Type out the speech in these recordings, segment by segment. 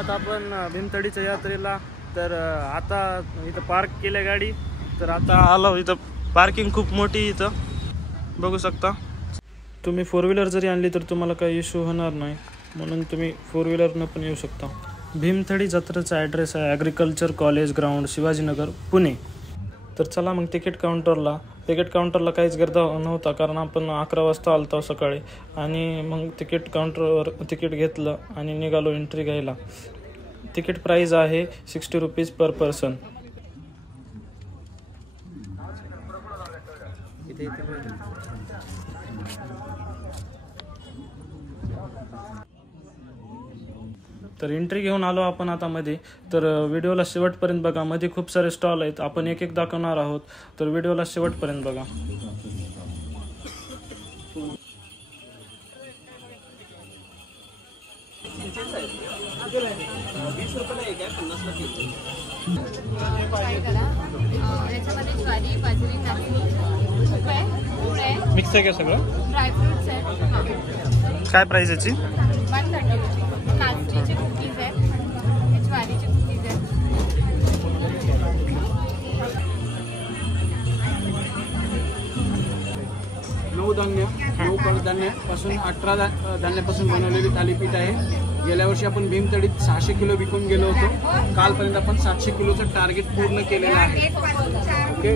आलात आपण भीमथडीच्या यात्रेला। तर आता इथं पार्क केल्या गाडी। तर आता आलो इथं, पार्किंग खूप मोठी इथं बघू शकता तुम्ही। 4 व्हीलर जरी आणली तर तुम्हाला काही इश्यू होणार नाही, म्हणून तुम्ही 4 व्हीलरनं पण येऊ शकता। भीमथडी जत्रेचा ॲड्रेस आहे agriculture college ground, Shivajinagar, Pune. तर चला मग तिकीट काउंटरला काहीच गर्दी नव्हता, कारण आपण 11 वाजता आलतो सकाळी। आणि मग तिकीट काउंटरवर तिकीट घेतलं आणि निघालो एंट्री घ्यायला। तिकीट प्राईस आहे 60 रुपीज पर पर्सन। तर एंट्री घेऊन आलो आपण आता मध्ये। तर व्हिडिओला शेवटपर्यंत बघा, मध्ये खूप सारे स्टॉल आहेत, आपण एक एक दाखवणार आहोत। तर व्हिडिओला शेवटपर्यंत बघा। मिक्स आहे का सगळं? ड्रायफ्रुट्स आहे। काय प्राइस याची? 130। काजूचे कुकीज आहेत, ज्वारीचे कुकीज आहेत। नऊ कडधान्यापासून 18 धान्यापासून बनवलेली थालीपीठ आहे। गेल्या वर्षी आपण भीमथडीत 600 किलो विकून गेलो होतो। कालपर्यंत आपण 700 किलोचं टार्गेट पूर्ण केलेलं आहे। Okay,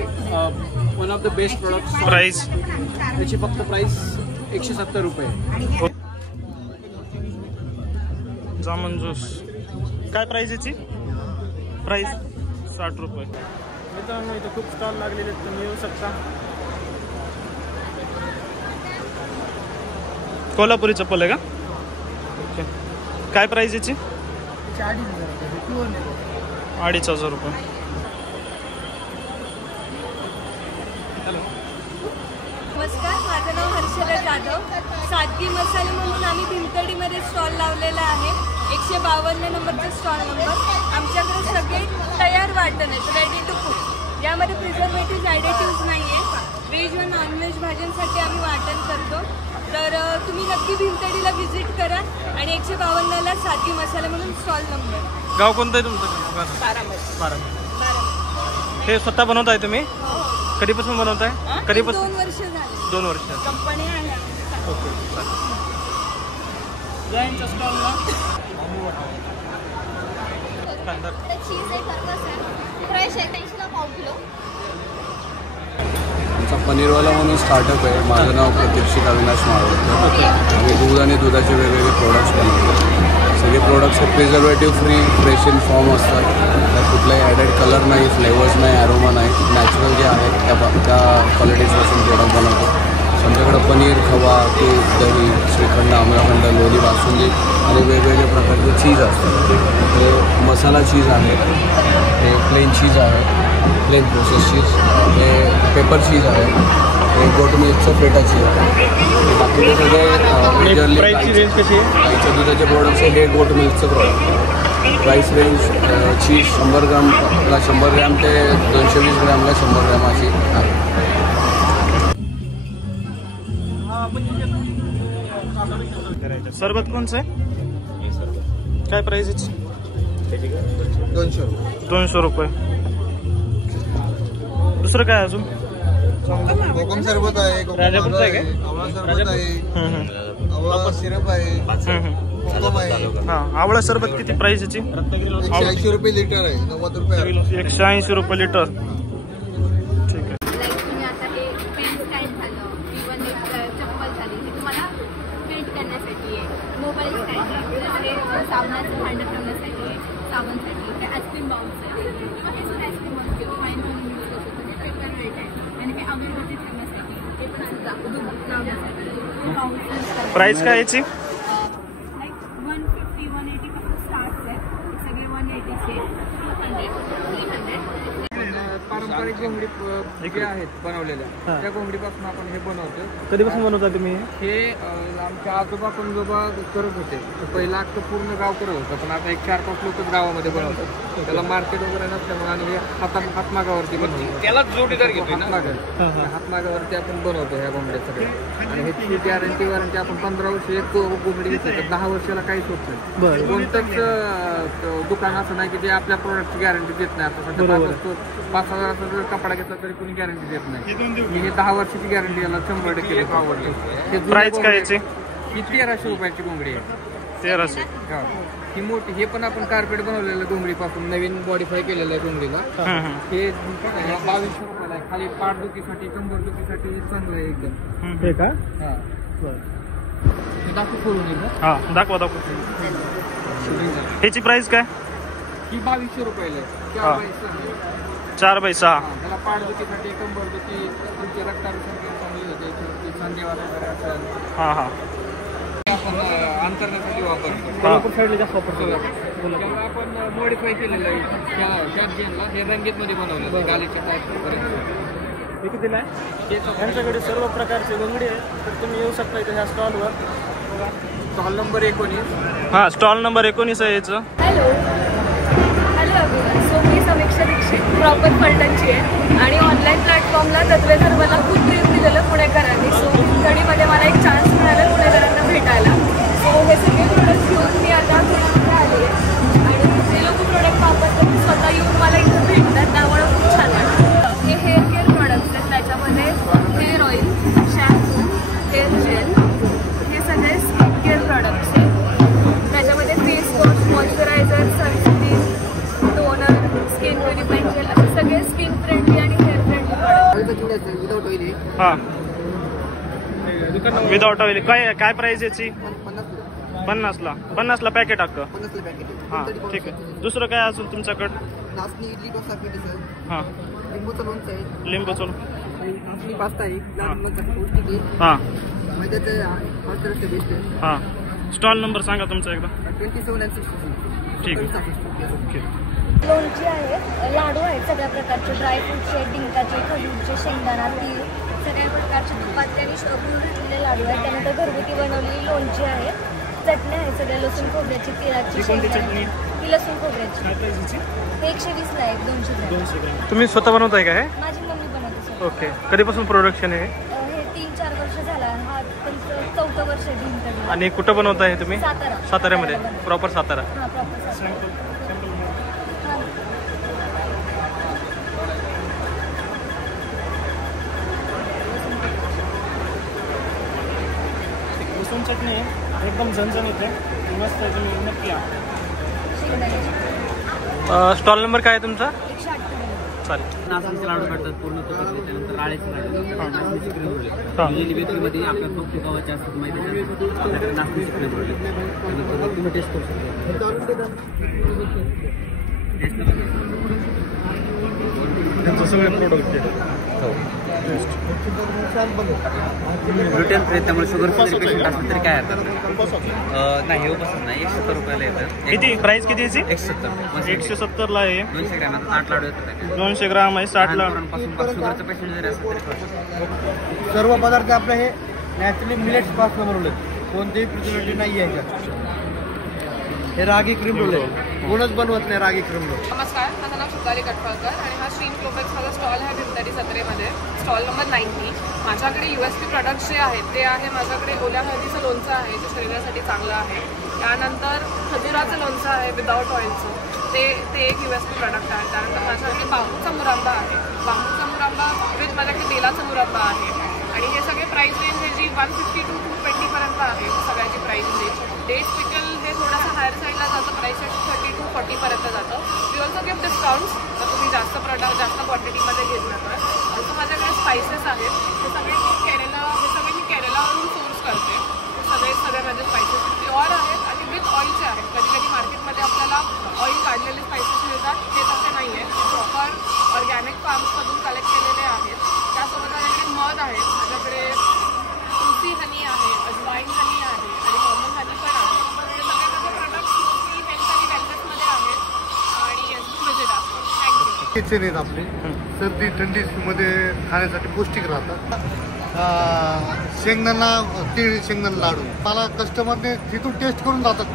one of the best product. Price त्याची फक्त प्राइस 170 रुपये। जामन ज्यूस काय प्राइस याची? प्राइस 60 रुपये। मित्रांनो इथं खूप स्टॉल लागलेले आहेत, तुम्ही येऊ शकता। कोल्हापुरी चप्पल आहे का? ओके, काय प्राइस याची? 2,500 रुपये। नमस्कार, माझं नाव हर्षला जाधव। सादगी मसाले म्हणून आम्ही भीमथडीमध्ये स्टॉल लावलेला आहे। 152 नंबरचा स्टॉल नंबर। आमच्याकडे सगळे तयार वाटण आहेत, रेडी टू कुक। यामध्ये प्रिझर्वेटिव्ह ॲडिटिव्स नाही आहे। व्हेज व नॉनव्हेज भाज्यांसाठी आम्ही वाटण करतो। तर तुम्ही नक्की भीमथडीला व्हिजिट करा आणि 152ला सादगी मसाला म्हणून स्टॉल नंबर। गाव कोणतं आहे तुमचं? बारामती। हे स्वतः बनवताय तुम्ही? कधीपासून बनवताय? कधीपासून? 2 वर्ष झाली। 2 वर्ष कंपनी आहे। ओके, जैनच्या स्टॉलला चीज आहे, खरकस आहे, फ्रेश आहे, 80ला पाव किलो। आमचा पनीरवाला म्हणून स्टार्टअप आहे। माझं नाव प्रतीक्षित अविनाश माळवकर। आम्ही दूध आणि दुधाचे वेगवेगळे प्रोडक्ट्स बनवतो। सगळे प्रोडक्ट्स हे preservative free, fresh in form असतात। त्यात कुठलाही ॲडेड कलर नाही, फ्लेवर्स नाही, ॲरोमा नाही। नॅचरल जे आहेत त्या क्वालिटीजपासून प्रोडक्ट बनवतो। आमच्याकडं पनीर, खवा, तूप, दही, श्रीखंड, आम्रखंड, लोणी, बासुंदी आणि वेगवेगळे प्रकारचे चीज असतात। हे मसाला चीज आहे, हे प्लेन चीज आहे, प्लेन प्रोसेस चीज, हे पेपर चीज आहे, हे गोट मिल्कचं पेटा चीज आहे। बाकीचे सगळे मेजरली गाईच्या दुधाचे प्रोडक्ट्स आहे। हे गोट मिल्कचं प्रोडक्ट। प्राईस रेंज चीज 100 ग्रामला 100 ग्रॅम ते 220 ग्रॅमला 100 ग्रॅम अशी आहे। सरबत कोणचं आहे? काय प्राइस याची? 200 रुपये। दुसरं काय अजून? कोकम सरबत आहे, राजापूरचं आहे का? आवळा सरबत आहे, आवळा सिरप आहे, कोकम आहे। हां, आवळा सरबत किती प्राइस याची? 180 रुपये लिटर आहे, 90 रुपये। 180 रुपये लिटर। तुम्ही आता हे पेन स्टँड झालं, इव्हन चप्पल झाली, हे तुम्हाला पेंट करण्यासाठी आहे। मोबाईल स्टँड आहे, हे साबणाचं भांडं ठेवण्यासाठी आहे, साबणसाठी, ते आईस्क्रीम बाउल्स आहे किंवा हे सुद्धा आईस्क्रीम बाउल्स किंवा फाईन म्हणून यूज करतो, म्हणजे पेपर वेट आहे। आणि हे अगरबत्ती ठेवण्यासाठी, हे पण असं दूध लावण्यासाठी बाउल्स। प्राइस काय याची? लाईक 150, 180 पासून स्टार्ट आहे, सगळे 180चे, 200, 300। पारंपरिक घोंगडी जे आहेत बनवलेल्या त्या कोंबडीपासून आपण हे बनवतो. कधीपासून बनवता तुम्ही हे आमच्या आजोबा पणजोबा करत होते. पहिला अख्खं पूर्ण गाव करत होतं, पण आता 4-5 लोकच गावामध्ये बनवतात. त्याला मार्केट वगैरे नसल्यामुळे आणि हे हातमागावरती बनवतो. त्याला जोडीदार घेतो हातमागावरती आपण बनवतो ह्या कोंबड्या सगळ्या. आणि ह्याची गॅरंटी वॉरंटी आपण 15 वर्ष एक कोंबडी घेतली तर 10 वर्षाला काहीच होत नाही. कोणतंच दुकान असं नाही की जे आपल्या प्रोडक्टची गॅरंटी देत नाही. आता सध्या 5,000चा जर कपडा घेतला तरी कोणी गॅरंटी देत नाही. हे 10 वर्षाची गॅरंटी याला 100% आवडते. प्राइस काय याची? ही 1300 रुपयाची कोंबडी आहे. 1300. ही मोठी. हे पण आपण कार्पेट बनवलेलं कोंबडीपासून नवीन मॉडिफाय केलेलं आहे कोंबडीला. हे 2200 रुपयाला आहे. खाली पाठदुखीसाठी कंबरदुखीसाठी हे चांगलं आहे एकदम. हे का? दाखवू खोलून एकदा. हा दाखवा दाखवा. ह्याची प्राइस काय? ही 2200 रुपयाला आहे. 4x6. त्याला पाठदुखीसाठी कंबरदुखी तुमचे रक्ताभिसंचन चांगली होते. संधीवात वगैरे असेल हा हा आपण अंतरण्यासाठी वापरतो. त्याला आपण मॉडिफाय केलेलं आहे. शॉर्ट हे रंगीतमध्ये बनवलेलं आहे. गालीच्या टाईप कितीला आहे? यांच्याकडे सर्व प्रकारचे कोंबडी आहे, तर तुम्ही येऊ शकता इथे ह्या स्टॉलवर. Stall number 19. हा स्टॉल नंबर 19 आहे याचं. Hello everyone. सो मी समीक्षा दीक्षित, प्रॉपर फलटणची आहे आणि ऑनलाईन प्लॅटफॉर्मला तत्वेतर मला खूप प्रेम दिलेलं पुणेकरांनी. सो भीमतडीमध्ये मला एक चान्स मिळाला पुणेकरांना भेटायला. सो हे सगळे प्रोडक्ट घेऊन मी आता घरी आले आणि जे लोक प्रोडक्ट वापरतात ते स्वतः येऊन मला इथं भेटतात, त्यामुळे खूप छान वाटतं. हे हेअर केअर प्रोडक्ट्स आहेत. त्याच्यामध्ये hair oil, shampoo, hair gel, हे सगळे स्किन केअर प्रोडक्ट्स आहेत. त्याच्यामध्ये face wash, moisturiser, sunscreen, toner, skin purifying gel, असे सगळे स्किन फ्रेंडली आणि hair friendly product. Without oil. हा विदाउट ऑइल. काय प्राइस याची? 50ला पॅकेट अख्खं. हां ठीक आहे. दुसरं काय असेल तुमच्याकडं? नाचणी इडली डोसा पीठ आहे. हां लिंबूचं लोणचं आहे. लिंबूचं. नाचणी पास्ता आहे. पौष्टिक आहे. हां मैद्याचं बेस्ट आहे. हां स्टॉल नंबर सांगा तुमचा एकदा. 27 ठीक आहे. ओके. लोणची आहे, लाडू आहेत सगळ्या प्रकारचे, ड्रायफ्रूटचे, डिंकाचे, खजूरचे, शेंगदाणा, तीळ, सगळ्या प्रकारचे तुपातले आणि गुळलेले लाडू आहेत. त्यानंतर घरगुती बनवलेली लोणची आहे. चटणी आहे सगळ्या लसूण खोबऱ्याची, तिळाची, शेंगदाण्याची, ती लसूण खोबऱ्याची. ते 120ला आहे. 200 ग्रॅम. तुम्ही स्वतः बनवताय का हे? माझी मम्मी बनवते सर. ओके. कधीपासून प्रोडक्शन आहे? हे 3-4 वर्ष झाला. हा पण 4थं वर्ष आहे भीमतडी. आणि कुठं बनवताय तुम्ही? साताऱ्यामध्ये. प्रॉपर सातारा. हां प्रॉपर सातारा. लसूण चटणी एकदम झणझणीत आहे, मस्त आहे. तुम्ही नक्की या. स्टॉल नंबर काय आहे तुमचा? 108. चालेल. नाचणीचे लाडू काढतात पूर्ण तुपातले, त्यानंतर राळ्याचे लाडू, नाचणीचे क्रीम रोल. युजली बेकरीमध्ये आपल्या खूप तुपावाचे असतात, माहिती आपल्याकडे नाचणीचे क्रीम रोल. त्यानंतर तुम्ही टेस्ट करू शकता. त्यांचं सगळे प्रोडक्ट ग्लुटेन फ्री, त्यामुळे शुगर पेशंट असलं तरी काय हरकत नाही. हे उपसत नाही. 170 रुपयाला येतं. किती प्राइस किती याची? 170 आहे. 200 ग्रॅमात 8 लाडू येतात. 200 ग्राम आहे. 60 ला. शुगरचं पेशंट जरी असलं तरी सर्व पदार्थ आपले हे नॅचरली मिलेट्स पासून बनवले. कोणतेही प्रिझर्वेटिव्ह नाही आहे. हे रागी क्रीम रोल आहे. कोणच बनवत नाही रागी क्रीम रोल. नमस्कार, माझं नाव सुतारी कटफळकर आणि हा श्रीन क्लोबॅक्सचा स्टॉल आहे भीमतडी जत्रेमध्ये. Stall number 90. माझ्याकडे USP प्रोडक्ट्स जे आहेत ते आहे. माझ्याकडे ओल्या हळदीचं लोणचं आहे, जे शरीरासाठी चांगलं आहे. त्यानंतर खजुराचं लोणचं आहे विदाऊट ऑइलचं, ते एक USP प्रोडक्ट आहे. त्यानंतर माझ्याकडे बांबूचा मुरांबा आहे. बांबूचा मुरांबा विथ माझ्याकडे बेलाचा मुरांबा आहे. आणि हे सगळे प्राईस रेंज आहे जी 150 to 220 पर्यंत आहे सगळ्याची प्राईस रेंज. डेट्स पिकल हे थोडंसं हायर साईडला जातं, प्राईस रेंज 30 to 40 पर्यंत जातं. वी ऑल्सो गिव्ह डिस्काउंट्स जर तुम्ही जास्त प्रोडक्ट जास्त क्वांटिटीमध्ये घेतलं तर. ऑल्सो माझ्याकडे स्पायसेस आहेत. हे सगळे मी केरलावरून सोर्स करते. हे सगळे माझे स्पायसेस प्युअर आहेत आणि विथ ऑइलचे आहेत. कधी कधी मार्केटमध्ये आपल्याला ऑइल काढलेले स्पायसेस मिळतात, ते तसे नाही आहेत. प्रॉपर ऑर्गॅनिक फार्म्समधून कलेक्ट केलेले आहेत. त्यासोबत माझ्याकडे मध आहे, माझ्याकडे तुलसी हनी आहे, अजवाईन हनी आहे आणि कॉमन हनी पण आहे. हे सगळे माझे प्रोडक्ट्स मोस्टली हेल्थ आणि वेलनेसमध्ये आहेत आणि तुम्ही विजिट असतो. थँक्यू. किचन आहेत आपले, सर्दी थंडीमध्ये खाण्यासाठी पौष्टिक राहतात. शेंगदाणा तीळ शेंगदाणा लाडू मला कस्टमरने तिथून टेस्ट करून जातात.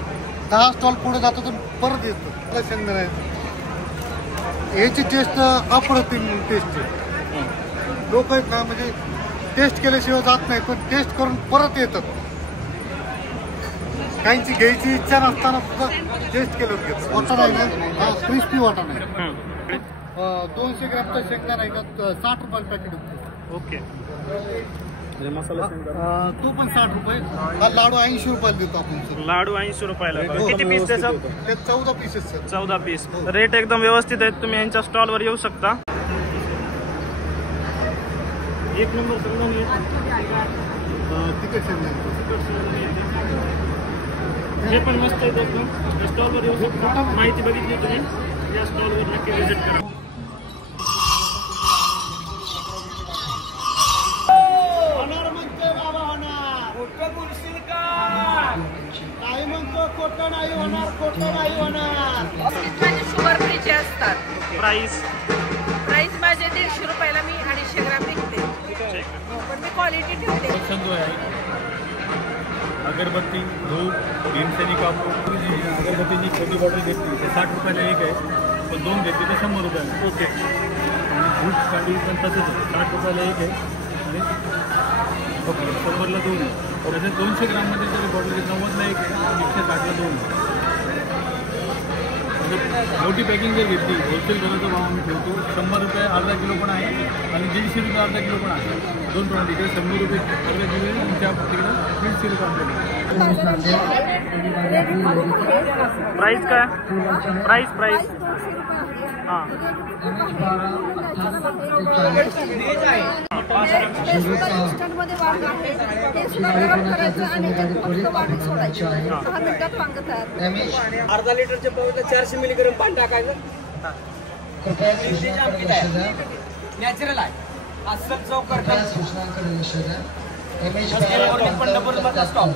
10 स्टॉल पुढे जातो तर परत येतो. मला शेंगदाणा आहे याची टेस्ट अप्रतिम टेस्ट आहे. लोक आहेत ना म्हणजे टेस्ट केल्याशिवाय जात नाही, पण टेस्ट करून परत येतात. काहींची घ्यायची इच्छा नसताना फक्त टेस्ट केलं घेतात. वाटाणा आहे ना, हा क्रिस्पी वाटाणा आहे. 200 ग्रॅमचा शेंगदाणा आहे का 60 रुपयाला पॅकेट होतं. ओके. तो पण 60 रुपये. हा लाडू 80 रुपयाला देतो आपण. लाडू 80 रुपयाला. किती पीस त्याचं? ते 14 पीसेस सर. 14 पीस. रेट एकदम व्यवस्थित आहेत. तुम्ही यांच्या स्टॉलवर येऊ शकता. एक नंबर तिकट शेंगदाणा हे पण मस्त आहे. एकदम स्टॉलवर येऊ शकता. माहिती बघितली तुम्ही, या स्टॉलवर नक्की व्हिजिट करा. नाही म्हणतो खोटं नाही होणार, खोटं नाही होणार. शुगर फ्रीचे असतात. प्राइस माझे 150 रुपयाला मी 250 ग्राम विकते, पण मी क्वालिटी ठेवते. अगरबत्ती, धूप, भीमसेनी कापूर, अगरबत्तीची छोटी बॉटल घेतली ते 60 रुपयाला एक आहे, पण 2 घेतली तर 100 रुपयाला. ओके. आणि धूप काढी पण तसंच 60 रुपयाला एक आहे आणि 100ला 2 आहे. त्याच्यात 200 ग्राममध्ये तरी बॉटल 90ला एक आहे आणि 160ला 2 आहे. मोठी पॅकिंग जर घेतली होलसेल करायचा भाव आम्ही ठेवतो 100 रुपये अर्धा किलो पण आहे आणि 150 रुपये अर्धा किलो पण आहे. 2 प्रमाणे तिकडे 100 रुपये अर्धा किलो आहे आणि त्या तिकडे 150 रुपये आपल्याकडे. प्राइस काय? प्राइस हां. अर्धा लिटरच्या पावडरला 400 मिलीग्राम पाणी टाकायचं. नॅचरल आहे. अस्सल चव करतात. स्टॉप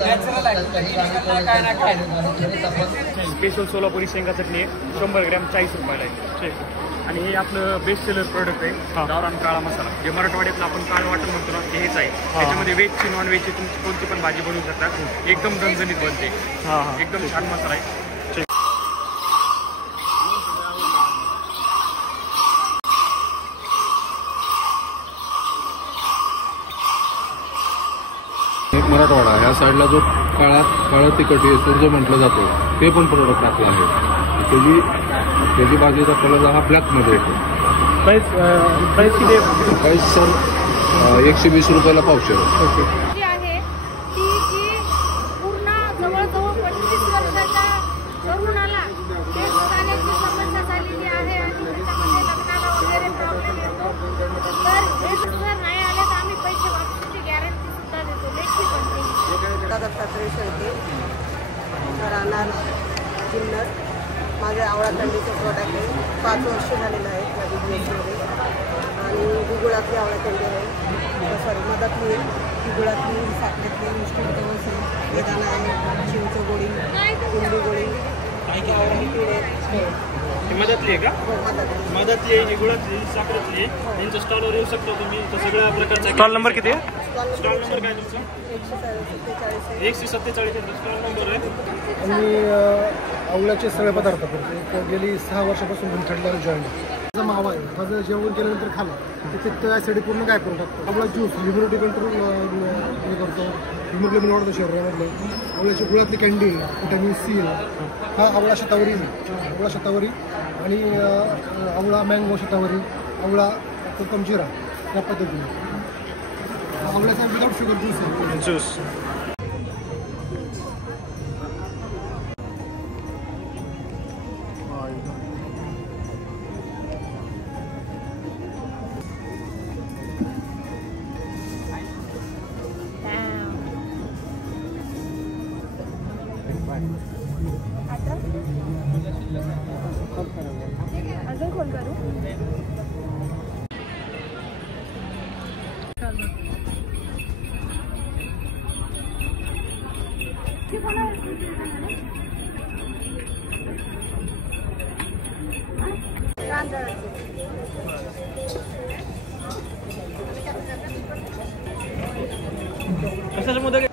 नॅचरल आहे. काय ना काय स्पेशल सोलापुरी शेंगा चटणी आहे. 100 ग्रॅम 40 रुपयाला आहे. आणि हे आपलं बेस्ट सेलर प्रोडक्ट आहे गावरान काळा मसाला. जे मराठवाड्यातलं आपण काळ वाटण म्हणतो ना, ते हेच आहे. त्याच्यामध्ये व्हेजची नॉन व्हेजची तुमची कोणती पण भाजी बनवू शकता. एकदम झणझणीत बनते. एकदम छान मसाला आहे. एक मराठवाडा ह्या साईडला जो काळा तिखट येतो जो म्हटलं जातो ते पण प्रोडक्ट आपलं आहे. त्याची बाजूचा कलर हा ब्लॅकमध्ये येतो. प्राइस किती आहे? प्राईस सर 120 रुपयाला पावशेर. जी आहे ती जी पूर्ण जवळजवळ 25 वर्षाच्या तरुणाला केस खाण्याची समस्या झालेली आहे आणि त्याच्यामध्ये लग्नाला वगैरे प्रॉब्लेम येतो. तर हे जर नाही आले तर आम्ही पैसे वापसाची गॅरंटी सुद्धा देतो. लेखी पण दत्तात्रय शेळके, राहणार जुन्नर. माझं आवळा थंडीचं प्रोडक्ट आहे. 5 वर्ष झालेलं आहे माझी बिझनेसमध्ये. आणि गुगुळातली आवळा थंडी आहे, सॉरी मधातली आहे, गुगुळातली, साखरेतली, मिष्टी कवच आहे, बेदाणा आहे, चिंच गोळी, कुंडी गोळी, मधातली आहे का? मधातली आहे, गुळातली, साखरेतली आहे. त्यांच्या स्टॉलवर येऊ शकता तुम्ही. सगळ्या प्रकारचा. स्टॉल नंबर किती आहे? स्टॉल नंबर काय तुमचा? 147 स्टॉल नंबर आहे. आणि आवळ्याचे सगळे पदार्थ करतो. गेली 6 वर्षापासून भीमथडीला जॉईन. माझा मावा आहे. माझं जेवण केल्यानंतर खाला त्याचे त्यासाठी पूर्ण काय करू टाकतो. आवळा ज्यूस इम्युनिटी कंट्रोल हे करतो. हिमोग्लोबिन वाढतो शरीरामधलं. आवळ्याची गुळातली कॅन्डी, व्हिटॅमिन सी. हा आवळा शतावरी आहे. आवळा शतावरी आणि आवळा मँगो शतावरी, आवळा कोकम जिरा या पद्धतीने. आवळ्याचा विदाउट शुगर ज्यूस. अजून फोन करू. कशाचे मोदक आहे?